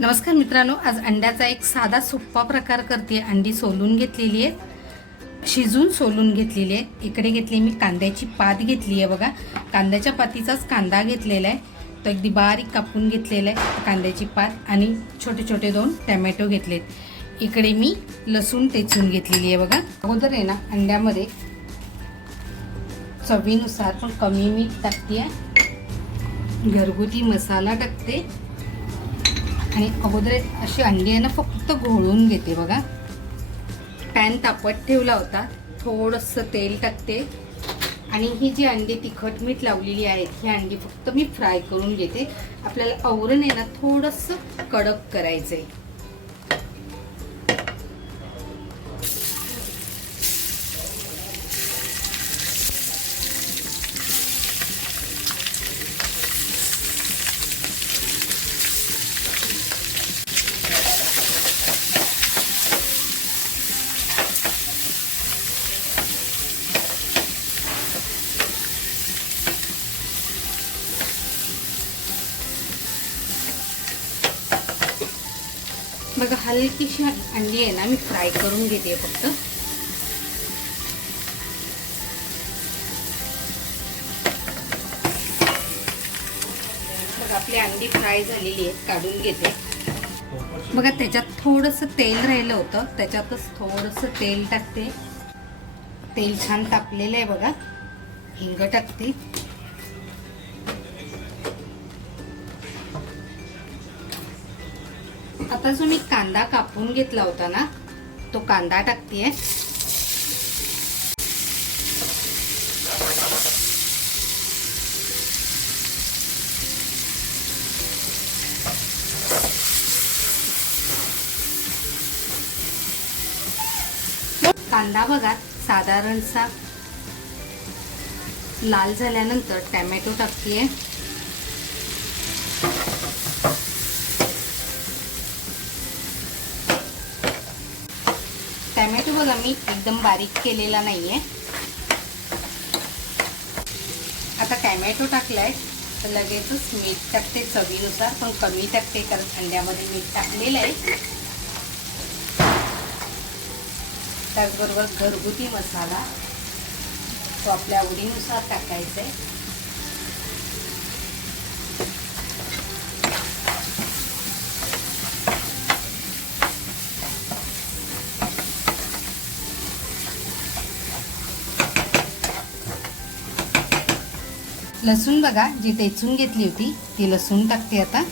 नमस्कार मित्रांनो आज अंड्याचा एक साधा सोप्पा प्रकार करते. अंडी सोलून घेतलेली आहे. शिजून सोलून घेतलेली आहे. इकडे घेतली मी कांद्याची पात घेतली आहे बघा. कांद्याच्या पातीचाच कांदा घेतलेला आहे. तो अगदी बारीक कापून घेतलेला आहे कांद्याची पात आणि छोटे छोटे दोन टॅमॅटो घेतलेत. इकडे मी लसूण टेचून घेतलेली आहे बघा. अगोदर आहे ना अंड्यामध्ये चवीनुसार पण कमी मीठ टाकते. घरगुती मसाला टाकते. आणि अगोदर अशी अंडी आहे ना फक्त घोळून घेते बघा. पॅन तापत ठेवला होता. थोडंसं तेल टाकते. आणि ही जी अंडी तिखट मीठ लावलेली आहेत ही अंडी फक्त मी फ्राय करून घेते. आपल्याला आवरण आहे ना थोडंसं कडक करायचं आहे बघा हलकीशी अंडी आहे ना मी फ्राय करून घेते फक्त. बघा आपली अंडी फ्राय झालेली आहे काढून घेते. बघा त्याच्यात थोडंसं तेल राहिलं होतं त्याच्यातच थोडंसं तेल टाकते. तेल छान तापलेलं आहे बघा. हिंग टाकते. आता जो मी कांदा कापून घेतला होता ना तो कांदा टाकतीये. कांदा बघा साधारणसा लाल झाल्यानंतर टॅमॅटो टाकतीये. टॅमॅटो बघा मी एकदम बारीक केलेला नाहीये. आता टॅमॅटो टाकलाय तर लगेचच मीठ टाकते चवीनुसार पण कमी टाकते कारण अंड्यामध्ये मीठ टाकलेलं आहे. त्याचबरोबर घरगुती मसाला तो आपल्या आवडीनुसार टाकायचा आहे. लसूण बघा जी टेचून घेतली होती ती लसूण टाकते आता.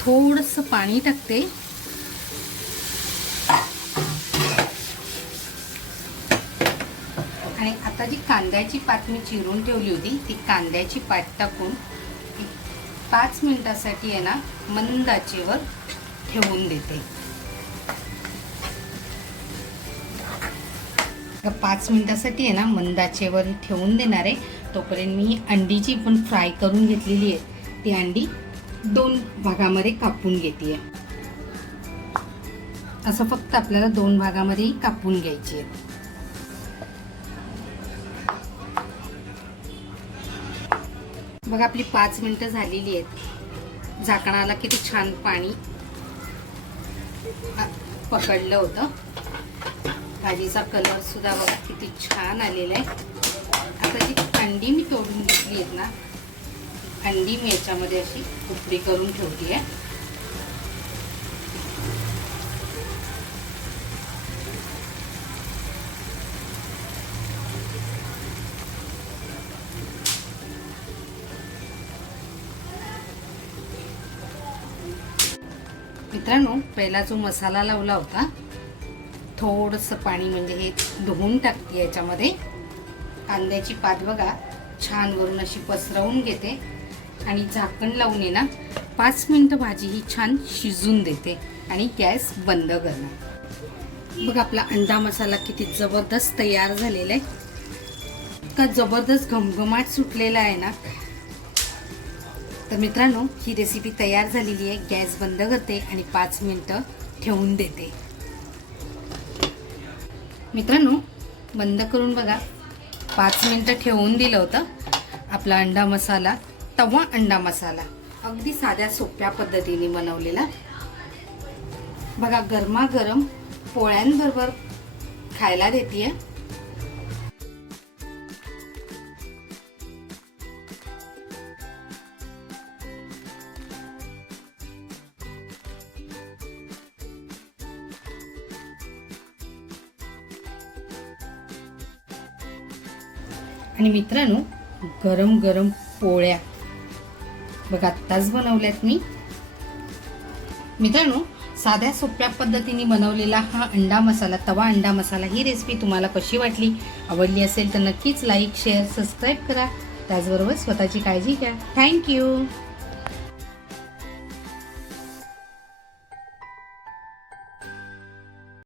थोडंसं पाणी टाकते. आणि आता जी कांद्याची पात मी चिरून ठेवली होती ती कांद्याची पात टाकून पाच मिनटासाठी आहे ना मंद आचेवर ठेवून देते. पाच मिनटासाठी आहे ना मंद आचेवर ठेवून देणार आहे. तोपर्यंत मी अंडी जी पण फ्राय करून घेतलेली आहे. ती अंडी दोन भागामध्ये कापून घेते असं फक्त आपल्याला दोन भागामध्ये कापून घ्यायची आहे. बघा आपली पाच मिनिटं झालेली आहेत. झाकणाला किती छान पाणी पकडलं होतं. भाजीचा कलर सुद्धा बघा किती छान आलेला आहे. आता जी अंडी मी तोडून घेतली आहेत ना अंडी मी याच्यामध्ये अशी उपडी करून ठेवली आहे. मित्रांनो पहिला जो मसाला लावला होता थोडंसं पाणी म्हणजे हे धुवून टाकते याच्यामध्ये. कांद्याची पात बघा छान वरून अशी पसरवून घेते. आणि झाकण लावून ना पाच मिनटं भाजी ही छान शिजून देते आणि गॅस बंद करणार. बघ आपला अंडा मसाला किती जबरदस्त तयार झालेला आहे. इतका जबरदस्त घमघमाट सुटलेला आहे ना तर मित्रांनो ही रेसिपी तयार झालेली आहे. गॅस बंद करते आणि पाच मिनटं ठेवून देते. मित्रांनो बंद करून बघा. पाच मिनटं ठेवून दिलं होतं. आपला अंडा मसाला तवा अंडा मसाला. अगदी साध्या सोप्या पद्धतीने बनवलेला. बघा गरमागरम पोळ्यांबरोबर खायला देते आणि मित्रांनो गरम गरम पोळ्या. बघा आत्ताच बनवल्यात मी. मित्रांनो साध्या सोप्या पद्धतीने बनवलेला हा अंडा मसाला तवा अंडा मसाला ही रेसिपी तुम्हाला कशी वाटली आवडली असेल तर नक्कीच लाईक शेअर सबस्क्राईब करा. त्याचबरोबर स्वतःची काळजी घ्या. थँक्यू